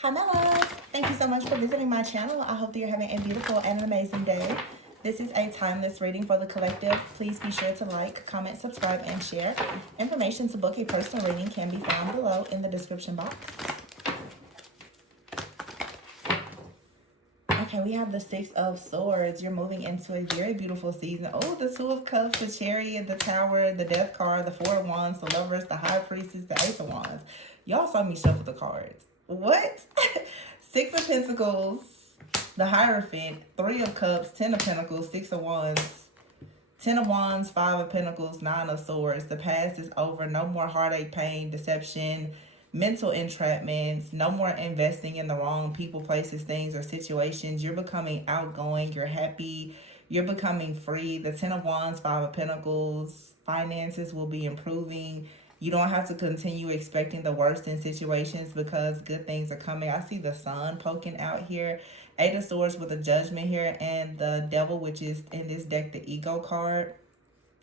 Hi, my loves. Thank you so much for visiting my channel. I hope that you're having a beautiful and an amazing day. This is a timeless reading for the collective. Please be sure to like, comment, subscribe, and share. Information to book a personal reading can be found below in the description box. Okay, we have the Six of Swords. You're moving into a very beautiful season. Oh, the Two of Cups, the Chariot, the Tower, the Death card, the Four of Wands, the Lovers, the High Priestess, the Ace of Wands. Y'all saw me shuffle the cards. What? Six of Pentacles, the Hierophant, Three of Cups, Ten of Pentacles, Six of Wands, Ten of Wands, Five of Pentacles, Nine of Swords. The past is over. No more heartache, pain, deception, mental entrapments. No more investing in the wrong people, places, things, or situations. You're becoming outgoing. You're happy. You're becoming free. The Ten of Wands, Five of Pentacles. Finances will be improving. You don't have to continue expecting the worst in situations because good things are coming. I see the sun poking out here. Eight of Swords with a Judgment here, and the Devil, which is in this deck, the Ego card.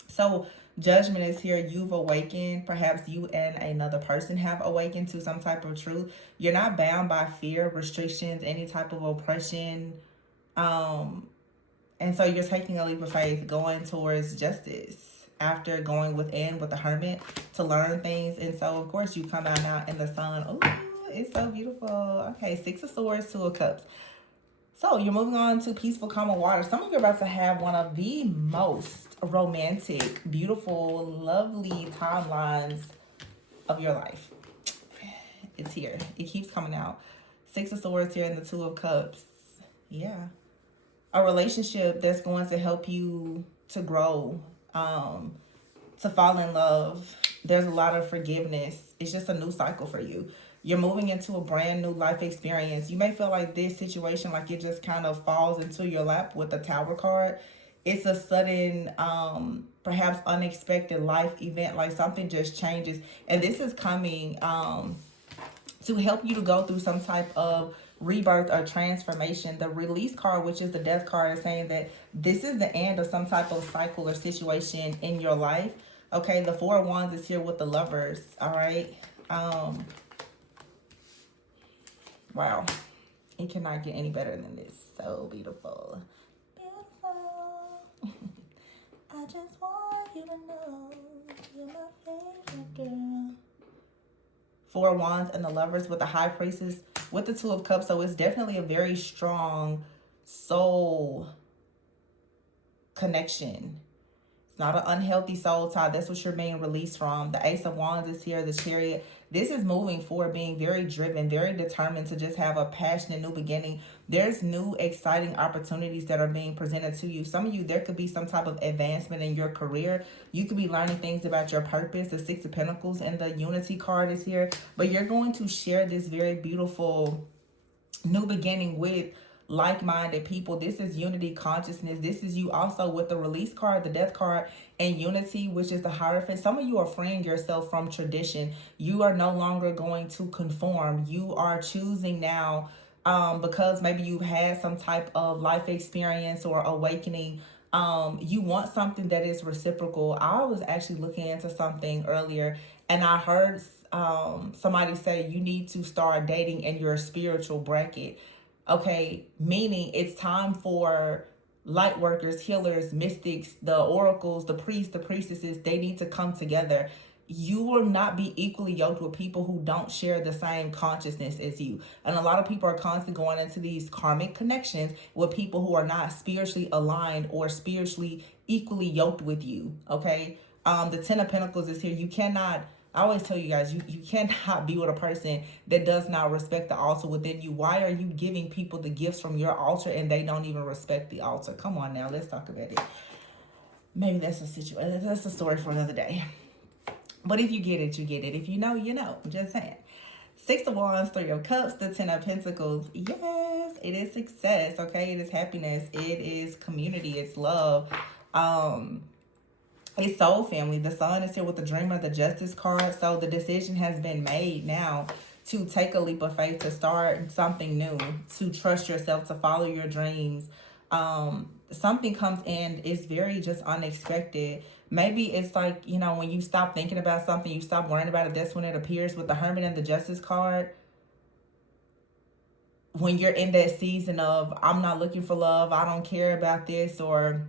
So Judgment is here. You've awakened. Perhaps you and another person have awakened to some type of truth. You're not bound by fear, restrictions, any type of oppression. And so you're taking a leap of faith, going towards justice after going within with the Hermit to learn things. And so, of course, you come out now in the sun. Oh, it's so beautiful. Okay, Six of Swords, Two of Cups. So you're moving on to peaceful, calm water. Some of you are about to have one of the most romantic, beautiful, lovely timelines of your life. It's here. It keeps coming out. Six of Swords here and the Two of Cups. Yeah. A relationship that's going to help you to grow, to fall in love. There's a lot of forgiveness. It's just a new cycle for you. You're moving into a brand new life experience. You may feel like this situation, like it just kind of falls into your lap with the Tower card. It's a sudden, perhaps unexpected life event, like something just changes. And this is coming to help you to go through some type of rebirth or transformation. The Release card, which is the Death card, is saying that this is the end of some type of cycle or situation in your life. Okay, the Four of Wands is here with the Lovers. All right. Wow. It cannot get any better than this. So beautiful. Beautiful. I just want you to know you're my favorite girl. Four of Wands and the Lovers with the High Priestess with the Two of Cups. So it's definitely a very strong soul connection. It's not an unhealthy soul tie. That's what you're being released from. The Ace of Wands is here, the Chariot. This is moving forward, being very driven, very determined to just have a passionate new beginning. There's new exciting opportunities that are being presented to you. Some of you, there could be some type of advancement in your career. You could be learning things about your purpose. The Six of Pentacles and the Unity card is here. But you're going to share this very beautiful new beginning with like-minded people. This is unity consciousness. This is you also with the Release card, the Death card, and Unity, which is the Hierophant. Some of you are freeing yourself from tradition. You are no longer going to conform. You are choosing now, because maybe you've had some type of life experience or awakening. You want something that is reciprocal. I was actually looking into something earlier, and I heard somebody say you need to start dating in your spiritual bracket. Okay, meaning it's time for light workers, healers, mystics, the oracles, the priests, the priestesses. They need to come together. You will not be equally yoked with people who don't share the same consciousness as you. And a lot of people are constantly going into these karmic connections with people who are not spiritually aligned or spiritually equally yoked with you. Okay, the Ten of Pentacles is here. You cannot, I always tell you guys, you cannot be with a person that does not respect the altar within you. Why are you giving people the gifts from your altar and they don't even respect the altar? Come on now, let's talk about it. Maybe that's a situation. That's a story for another day. But if you get it, you get it. If you know, you know. I'm just saying. Six of Wands, Three of Cups, the Ten of Pentacles. Yes, it is success, okay? It is happiness. It is community. It's love. It's soul family. The Sun is here with the Dreamer, the Justice card. So the decision has been made now to take a leap of faith, to start something new, to trust yourself, to follow your dreams. Something comes in, it's very just unexpected. Maybe it's like, you know, when you stop thinking about something, you stop worrying about it. That's when it appears with the Hermit and the Justice card. when you're in that season of, I'm not looking for love, I don't care about this, or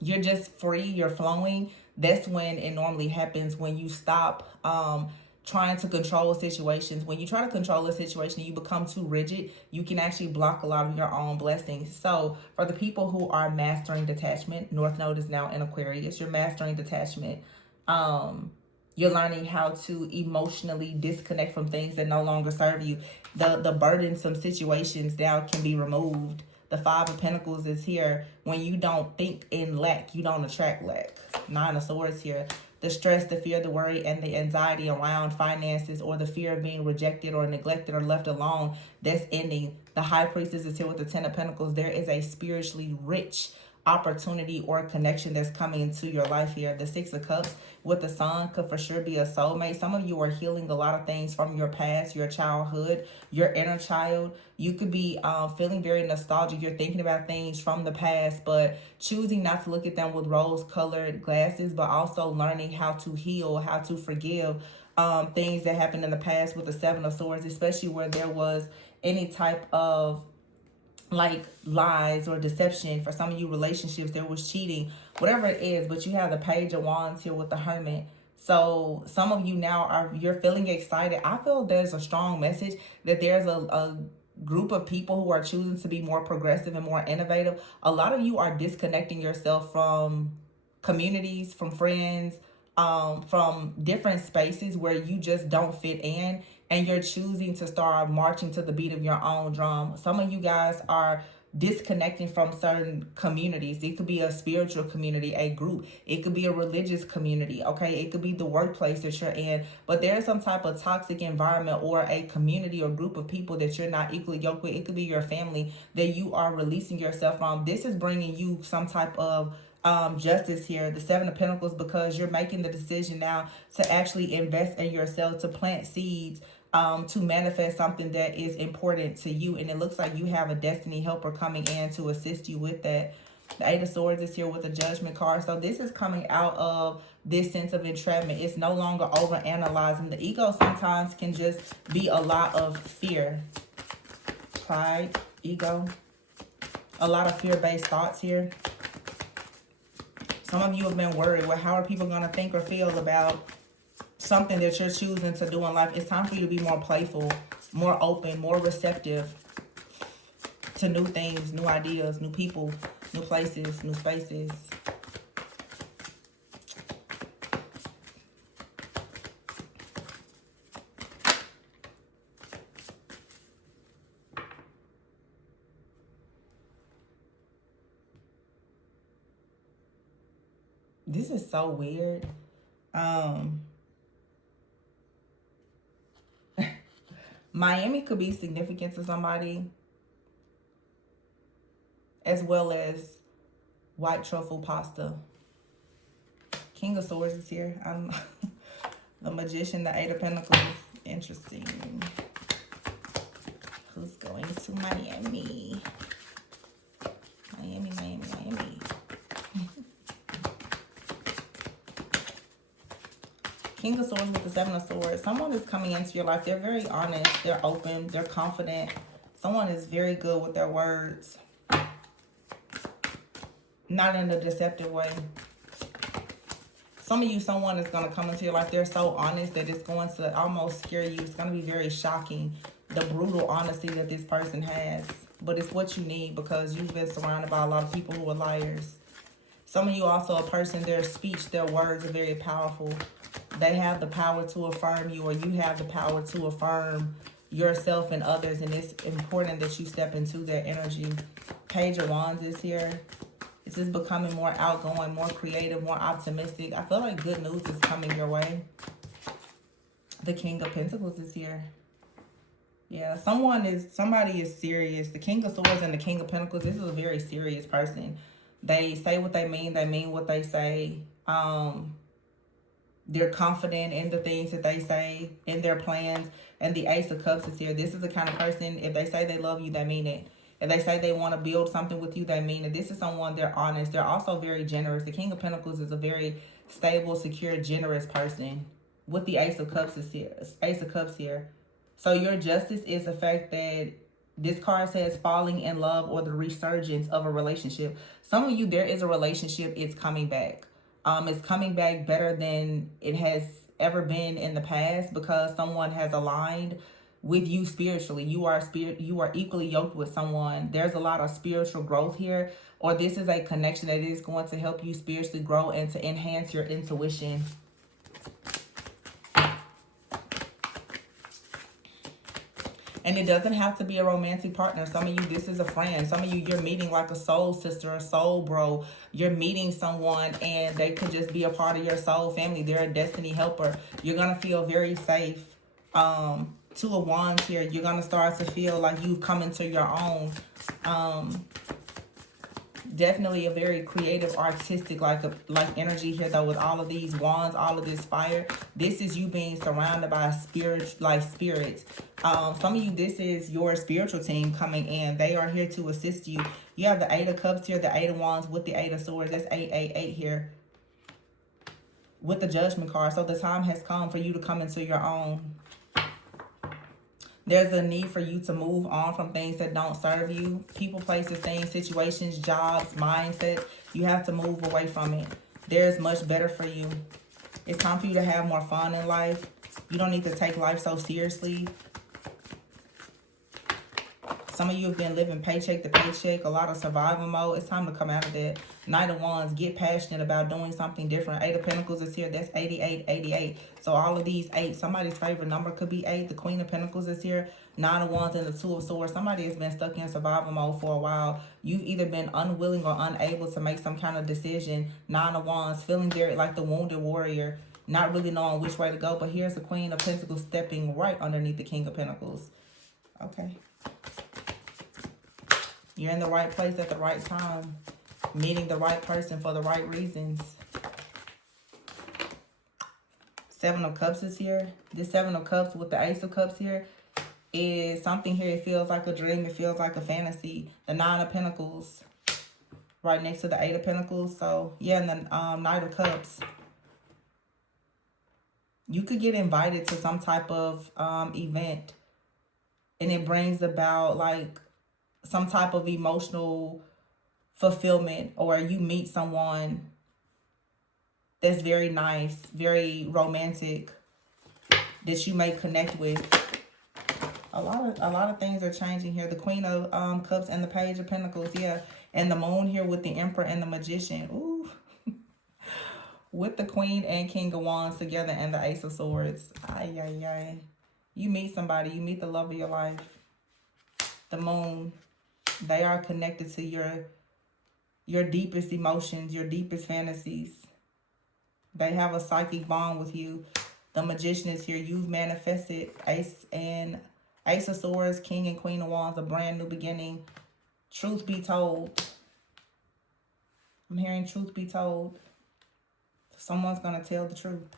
you're just free, you're flowing, that's when it normally happens, when you stop trying to control situations. When you try to control a situation and you become too rigid, you can actually block a lot of your own blessings. So for the people who are mastering detachment, North Node is now in Aquarius, you're mastering detachment. You're learning how to emotionally disconnect from things that no longer serve you. The burdensome situations now can be removed. The Five of Pentacles is here. When you don't think in lack, you don't attract lack. Nine of Swords here. The stress, the fear, the worry, and the anxiety around finances, or the fear of being rejected or neglected or left alone, that's ending. The High Priestess is here with the Ten of Pentacles. There is a spiritually rich opportunity or connection that's coming into your life here. The Six of Cups with the Sun could for sure be a soulmate. Some of you are healing a lot of things from your past, your childhood, your inner child. You could be feeling very nostalgic. You're thinking about things from the past, but choosing not to look at them with rose-colored glasses, but also learning how to heal, how to forgive things that happened in the past with the Seven of Swords, especially where there was any type of like lies or deception. For some of you, relationships, there was cheating, whatever it is. But you have the Page of Wands here with the Hermit. So some of you now you're feeling excited. I feel there's a strong message that there's a group of people who are choosing to be more progressive and more innovative. A lot of you are disconnecting yourself from communities, from friends, from different spaces where you just don't fit in, and you're choosing to start marching to the beat of your own drum. Some of you guys are disconnecting from certain communities. It could be a spiritual community, a group. It could be a religious community, okay? It could be the workplace that you're in. But there's some type of toxic environment or a community or group of people that you're not equally yoked with. It could be your family that you are releasing yourself from. This is bringing you some type of justice here, the Seven of Pentacles, because you're making the decision now to actually invest in yourself, to plant seeds, to manifest something that is important to you. And it looks like you have a destiny helper coming in to assist you with that. The Eight of Swords is here with the Judgment card. So this is coming out of this sense of entrapment. It's no longer over analyzing. The ego sometimes can just be a lot of fear, pride, ego, a lot of fear-based thoughts here. Some of you have been worried, well, how are people going to think or feel about something that you're choosing to do in life? It's time for you to be more playful, more open, more receptive to new things, new ideas, new people, new places, new spaces. This is so weird. Miami could be significant to somebody, as well as white truffle pasta. King of Swords is here. The Magician, the Eight of Pentacles. Interesting. Who's going to Miami? Miami, Miami, Miami. King of Swords with the Seven of Swords. Someone is coming into your life. They're very honest. They're open. They're confident. Someone is very good with their words. Not in a deceptive way. Some of you, someone is going to come into your life. They're so honest that it's going to almost scare you. It's going to be very shocking, the brutal honesty that this person has. But it's what you need, because you've been surrounded by a lot of people who are liars. Some of you also a person, their speech, their words are very powerful. They have the power to affirm you, or you have the power to affirm yourself and others. And it's important that you step into their energy. Page of Wands is here. This is becoming more outgoing, more creative, more optimistic. I feel like good news is coming your way. The King of Pentacles is here. Yeah, somebody is serious. The King of Swords and the King of Pentacles, this is a very serious person. They say what they mean what they say. They're confident in the things that they say, in their plans. And the Ace of Cups is here. This is the kind of person, if they say they love you, they mean it. If they say they want to build something with you, they mean it. This is someone, they're honest. They're also very generous. The King of Pentacles is a very stable, secure, generous person. With the Ace of Cups is here. Ace of Cups here. So your justice is the fact that This card says falling in love or the resurgence of a relationship. Some of you, there is a relationship. It's coming back. It's coming back better than it has ever been in the past because someone has aligned with you spiritually. You are equally yoked with someone. There's a lot of spiritual growth here, or this is a connection that is going to help you spiritually grow and to enhance your intuition. And it doesn't have to be a romantic partner. Some of you, this is a friend. Some of you, you're meeting like a soul sister, a soul bro. You're meeting someone and they could just be a part of your soul family. They're a destiny helper. You're going to feel very safe. Two of Wands here. You're going to start to feel like you've come into your own. Definitely a very creative, artistic, like energy here though, with all of these wands, all of this fire. This is you being surrounded by spirits. Some of you, this is your spiritual team coming in. They are here to assist you. You have the Eight of Cups here, the Eight of Wands with the Eight of Swords. That's 888 here with the Judgment card. So the time has come for you to come into your own. There's a need for you to move on from things that don't serve you. People, places, things, situations, jobs, mindset. You have to move away from it. There's much better for you. It's time for you to have more fun in life. You don't need to take life so seriously. Some of you have been living paycheck to paycheck, a lot of survival mode. It's time to come out of that. Knight of Wands, get passionate about doing something different. Eight of Pentacles is here. That's 8888. So all of these 8, somebody's favorite number could be 8. The Queen of Pentacles is here. 9 of Wands and the 2 of Swords. Somebody has been stuck in survival mode for a while. You've either been unwilling or unable to make some kind of decision. 9 of Wands, feeling very like the wounded warrior, not really knowing which way to go. But here's the Queen of Pentacles stepping right underneath the King of Pentacles. Okay. You're in the right place at the right time. Meeting the right person for the right reasons. 7 of Cups is here. This 7 of Cups with the Ace of Cups here is something here. It feels like a dream. It feels like a fantasy. The 9 of Pentacles right next to the 8 of Pentacles. So, yeah, and the Knight of Cups. You could get invited to some type of event. And it brings about, like, some type of emotional fulfillment, or you meet someone that's very nice, very romantic, that you may connect with. A lot of things are changing here. The Queen of Cups and the Page of Pentacles, yeah. And the Moon here with the Emperor and the Magician. Ooh. With the Queen and King of Wands together and the Ace of Swords. Ay, ay, ay. You meet somebody. You meet the love of your life. The Moon. They are connected to your deepest emotions, your deepest fantasies. They have a psychic bond with you. The Magician is here. You've manifested Ace of Swords, King and Queen of Wands, a brand new beginning. Truth be told. I'm hearing truth be told. Someone's going to tell the truth.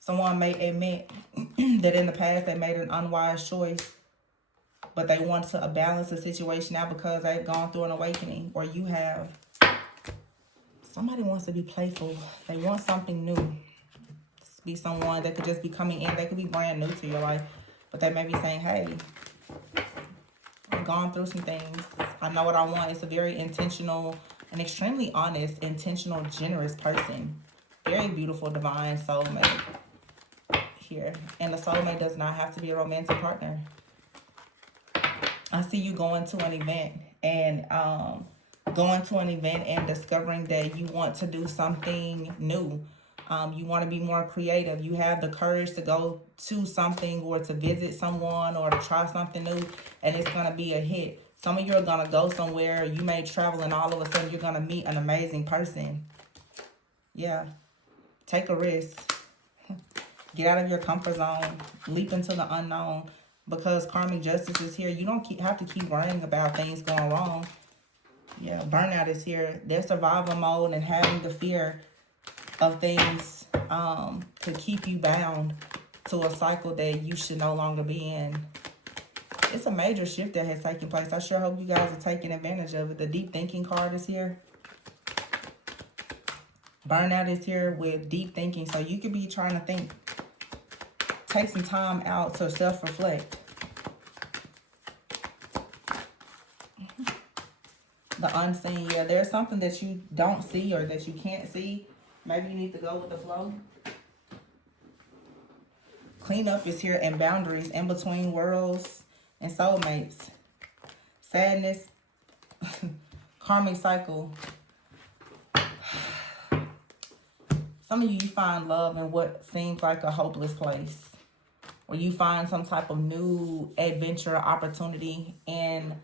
Someone may admit that in the past they made an unwise choice, but they want to balance the situation out because they've gone through an awakening, or you have. Somebody wants to be playful. They want something new. This be someone that could just be coming in. They could be brand new to your life, but they may be saying, hey, I've gone through some things. I know what I want. It's a very intentional, an extremely honest, intentional, generous person. Very beautiful, divine soulmate here. And the soulmate does not have to be a romantic partner. I see you going to an event and discovering that you want to do something new. You want to be more creative. You have the courage to go to something or to visit someone or to try something new, and it's going to be a hit. Some of you are going to go somewhere. You may travel, and all of a sudden you're going to meet an amazing person. Yeah. Take a risk. Get out of your comfort zone. Leap into the unknown. Because karmic justice is here. You don't have to keep worrying about things going wrong. Yeah, burnout is here. There's survival mode and having the fear of things to keep you bound to a cycle that you should no longer be in. It's a major shift that has taken place. I sure hope you guys are taking advantage of it. The deep thinking card is here. Burnout is here with deep thinking. So you could be trying to think. Take some time out to self-reflect. The unseen, yeah. There's something that you don't see or that you can't see. Maybe you need to go with the flow. Cleanup is here, and boundaries in between worlds and soulmates. Sadness, karmic cycle. Some of you find love in what seems like a hopeless place. Or you find some type of new adventure opportunity in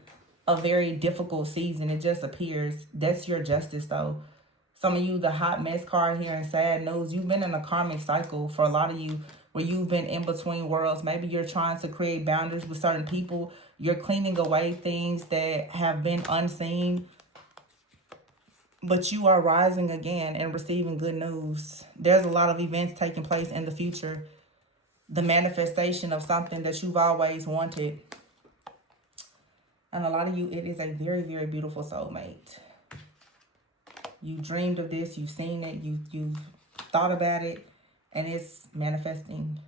a very difficult season. It just appears. That's your justice, though. Some of you, the hot mess card here and sad news, you've been in a karmic cycle for a lot of you where you've been in between worlds. Maybe you're trying to create boundaries with certain people. You're cleaning away things that have been unseen. But you are rising again and receiving good news. There's a lot of events taking place in the future. The manifestation of something that you've always wanted. And a lot of you, it is a very, very beautiful soulmate. You dreamed of this, you've seen it, you've thought about it, and it's manifesting.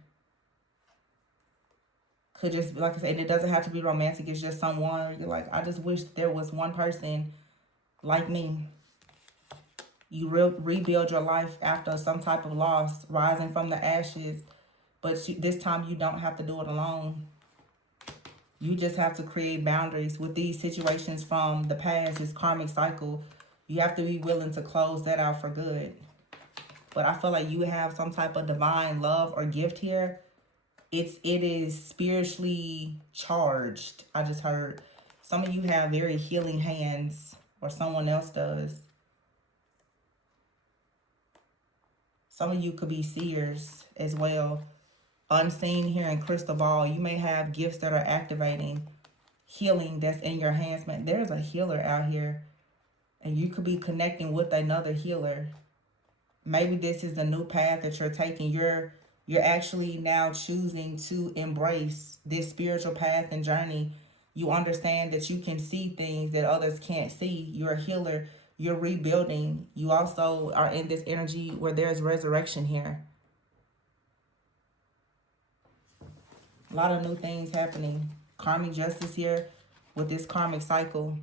Could just, like I said, it doesn't have to be romantic. It's just someone you're like, I just wish there was one person like me. You rebuild your life after some type of loss, rising from the ashes. But this time you don't have to do it alone. You just have to create boundaries with these situations from the past, this karmic cycle. You have to be willing to close that out for good. But I feel like you have some type of divine love or gift here. It is spiritually charged. I just heard some of you have very healing hands, or someone else does. Some of you could be seers as well. Unseen here in crystal ball. You may have gifts that are activating healing that's in your hands. Man, there's a healer out here. And you could be connecting with another healer. Maybe this is a new path that you're taking. You're actually now choosing to embrace this spiritual path and journey. You understand that you can see things that others can't see. You're a healer. You're rebuilding. You also are in this energy where there's resurrection here. A lot of new things happening. Karmic justice here with this karmic cycle.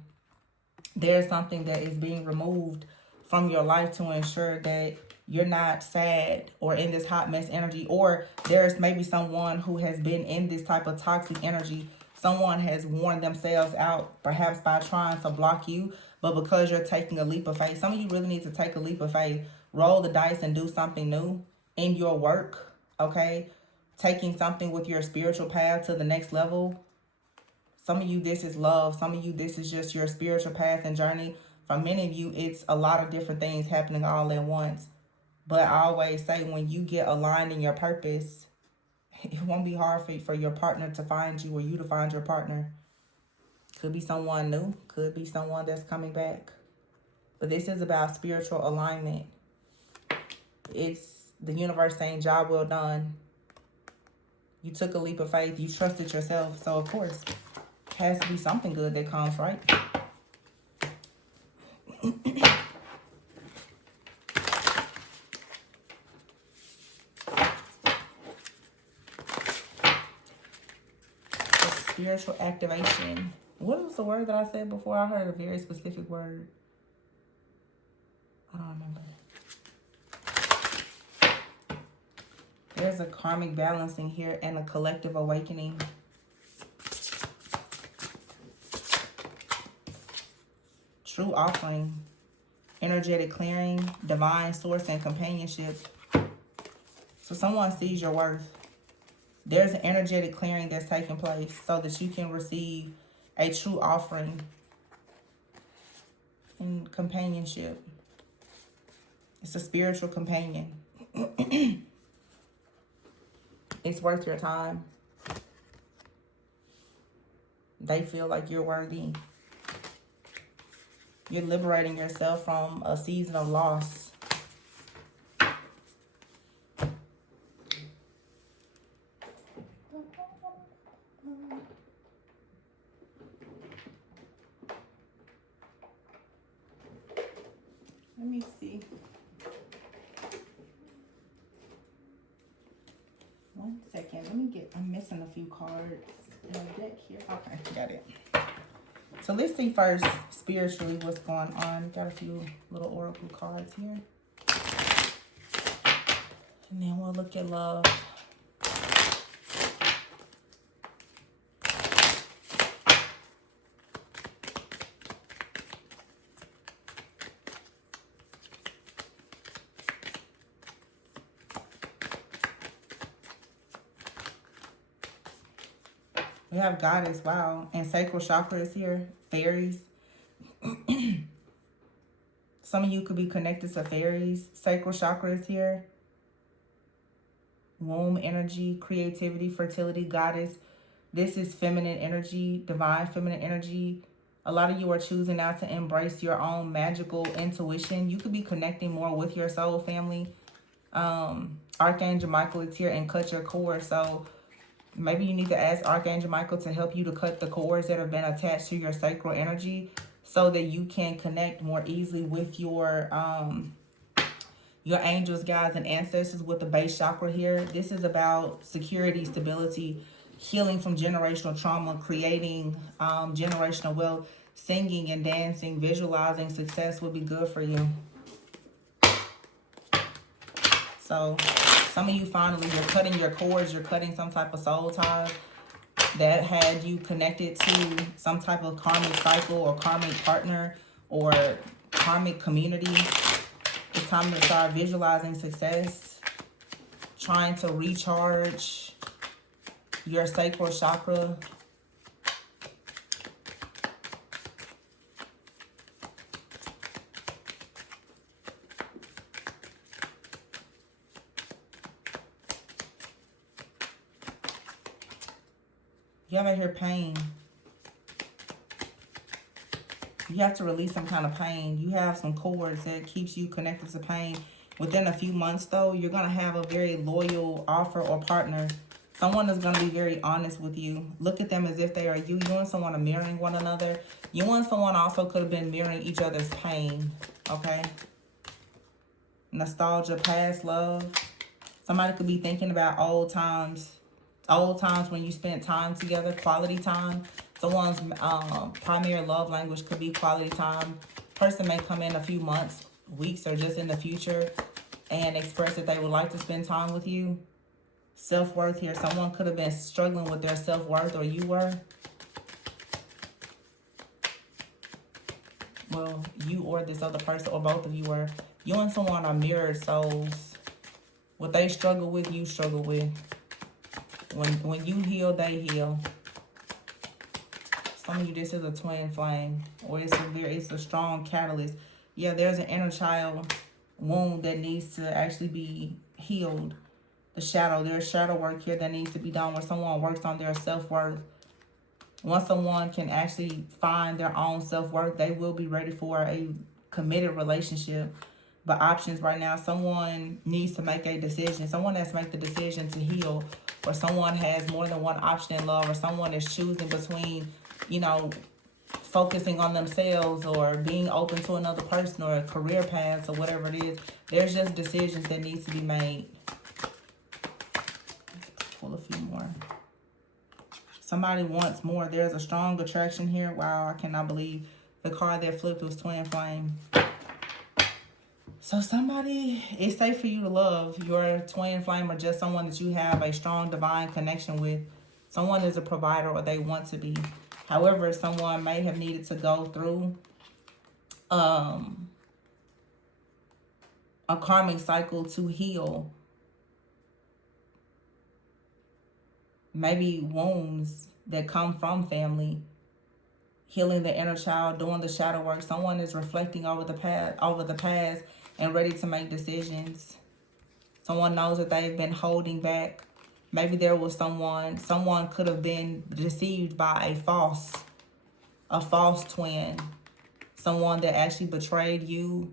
There's something that is being removed from your life to ensure that you're not sad or in this hot mess energy. Or there's maybe someone who has been in this type of toxic energy. Someone has worn themselves out, perhaps by trying to block you. But because you're taking a leap of faith, some of you really need to take a leap of faith. Roll the dice and do something new in your work, okay? Taking something with your spiritual path to the next level. Some of you, this is love. Some of you, this is just your spiritual path and journey. For many of you, it's a lot of different things happening all at once. But I always say, when you get aligned in your purpose, it won't be hard for your partner to find you or you to find your partner. Could be someone new. Could be someone that's coming back. But this is about spiritual alignment. It's the universe saying, job well done. You took a leap of faith. You trusted yourself. So, of course, it has to be something good that comes, right? Spiritual activation. What was the word that I said before? I heard a very specific word. I don't remember. There's a karmic balancing here and a collective awakening. True offering. Energetic clearing. Divine source and companionship. So someone sees your worth. There's an energetic clearing that's taking place so that you can receive a true offering and companionship. It's a spiritual companion. It's worth your time. They feel like you're worthy. You're liberating yourself from a season of loss. Let me see. One second. Let me get, I'm missing a few cards in the deck here. Okay, got it. So let's see first, spiritually, what's going on. Got a few little oracle cards here. And then we'll look at love. We have goddess, wow. And sacral chakra is here. Fairies. Some of you could be connected to fairies. Sacral chakra is here. Womb energy, creativity, fertility, goddess. This is feminine energy, divine feminine energy. A lot of you are choosing now to embrace your own magical intuition. You could be connecting more with your soul family. Archangel Michael is here and cut your cord. So maybe you need to ask Archangel Michael to help you to cut the cords that have been attached to your sacral energy so that you can connect more easily with your angels, guides, and ancestors with the base chakra here. This is about security, stability, healing from generational trauma, creating generational wealth. Singing and dancing, visualizing success will be good for you. So some of you finally, you're cutting your cords, you're cutting some type of soul ties that had you connected to some type of karmic cycle or karmic partner or karmic community. It's time to start visualizing success, trying to recharge your sacral chakra. You ever hear pain? You have to release some kind of pain. You have some cords that keeps you connected to pain. Within a few months, though, you're going to have a very loyal offer or partner. Someone is going to be very honest with you. Look at them as if they are you. You and someone are mirroring one another. You and someone also could have been mirroring each other's pain, okay? Nostalgia, past love. Somebody could be thinking about old times when you spent time together, quality time. Someone's primary love language could be quality time. Person may come in a few months, weeks, or just in the future and express that they would like to spend time with you. Self-worth here. Someone could have been struggling with their self-worth, or you were. Well, you or this other person, or both of you were. You and someone are mirrored souls. What they struggle with, you struggle with. When you heal, they heal. Some of you, this is a twin flame, or it's a strong catalyst. Yeah, there's an inner child wound that needs to actually be healed. There's shadow work here that needs to be done, where someone works on their self-worth. Once someone can actually find their own self-worth, they will be ready for a committed relationship. But options right now, someone needs to make a decision. Someone has to make the decision to heal, or someone has more than one option in love, or someone is choosing between, focusing on themselves or being open to another person or a career path or whatever it is. There's just decisions that need to be made. Let's pull a few more. Somebody wants more. There's a strong attraction here. Wow, I cannot believe the card that flipped was twin flame. So somebody, it's safe for you to love your twin flame, or just someone that you have a strong divine connection with. Someone is a provider, or they want to be. However, someone may have needed to go through a karmic cycle to heal. Maybe wounds that come from family. Healing the inner child, doing the shadow work. Someone is reflecting over the past and ready to make decisions. Someone knows that they've been holding back. Maybe there was someone could have been deceived by a false twin. Someone that actually betrayed you,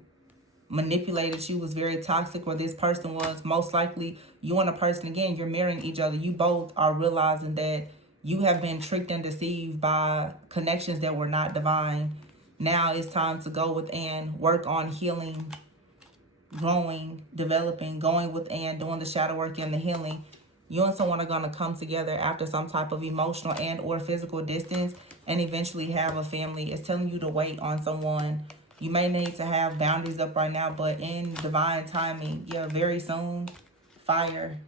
manipulated you, was very toxic, or this person was most likely, you and a person, again, you're mirroring each other. You both are realizing that you have been tricked and deceived by connections that were not divine. Now it's time to go within, work on healing, growing, developing, going within, doing the shadow work and the healing. You and someone are going to come together after some type of emotional and or physical distance and eventually have a family. It's telling you to wait on someone. You may need to have boundaries up right now, but in divine timing, yeah, very soon, fire.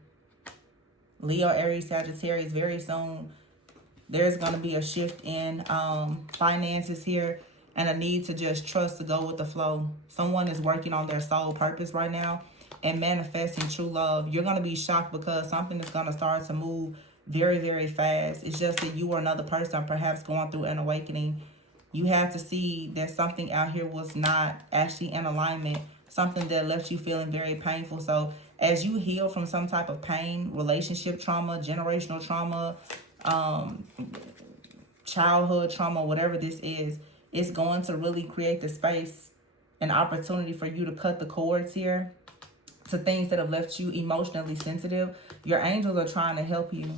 Leo, Aries, Sagittarius, very soon, there's going to be a shift in finances here and a need to just trust to go with the flow. Someone is working on their soul purpose right now and manifesting true love. You're going to be shocked because something is going to start to move very, very fast. It's just that you or another person perhaps going through an awakening. You have to see that something out here was not actually in alignment, something that left you feeling very painful. So as you heal from some type of pain, relationship trauma, generational trauma, childhood trauma, whatever this is, it's going to really create the space and opportunity for you to cut the cords here to things that have left you emotionally sensitive. Your angels are trying to help you.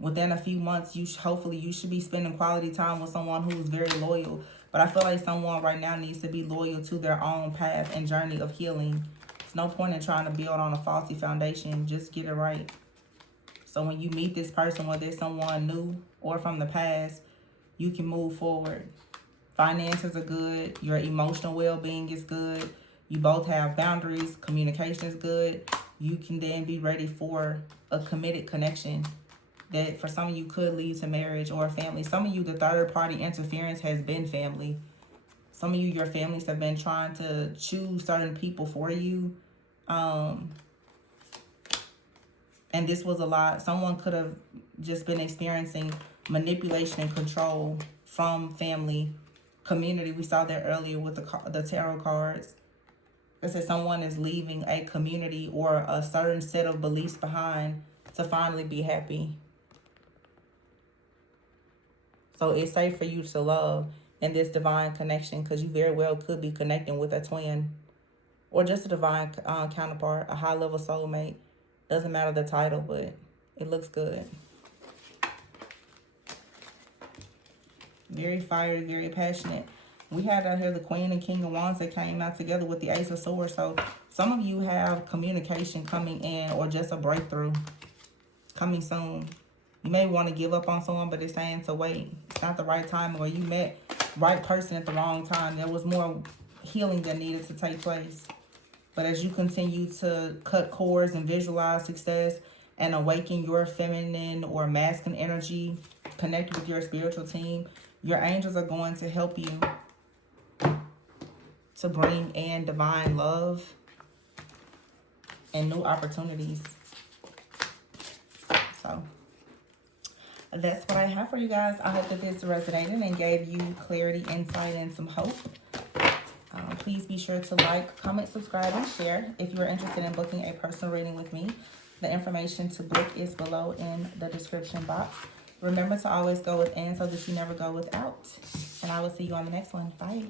Within a few months, hopefully you should be spending quality time with someone who is very loyal. But I feel like someone right now needs to be loyal to their own path and journey of healing. There's no point in trying to build on a faulty foundation. Just get it right. So when you meet this person, whether it's someone new or from the past, you can move forward. Finances are good. Your emotional well-being is good. You both have boundaries. Communication is good. You can then be ready for a committed connection that for some of you could lead to marriage or a family. Some of you, the third party interference has been family. Some of you, your families have been trying to choose certain people for you. And this was a lot. Someone could have just been experiencing manipulation and control from family, community. We saw that earlier with the tarot cards. It says someone is leaving a community or a certain set of beliefs behind to finally be happy. So it's safe for you to love in this divine connection because you very well could be connecting with a twin or just a divine counterpart, a high-level soulmate. Doesn't matter the title, but it looks good. Very fiery, very passionate. We had out here the Queen and King of Wands that came out together with the Ace of Swords. So some of you have communication coming in or just a breakthrough coming soon. You may want to give up on someone, but it's saying to wait. It's not the right time, or you met right person at the wrong time. There was more healing that needed to take place. But as you continue to cut cords and visualize success and awaken your feminine or masculine energy, connect with your spiritual team, your angels are going to help you to bring in divine love and new opportunities. So that's what I have for you guys. I hope that this resonated and gave you clarity, insight, and some hope. Please be sure to like, comment, subscribe, and share. If you are interested in booking a personal reading with me, the information to book is below in the description box. Remember to always go within so that you never go without. And I will see you on the next one. Bye.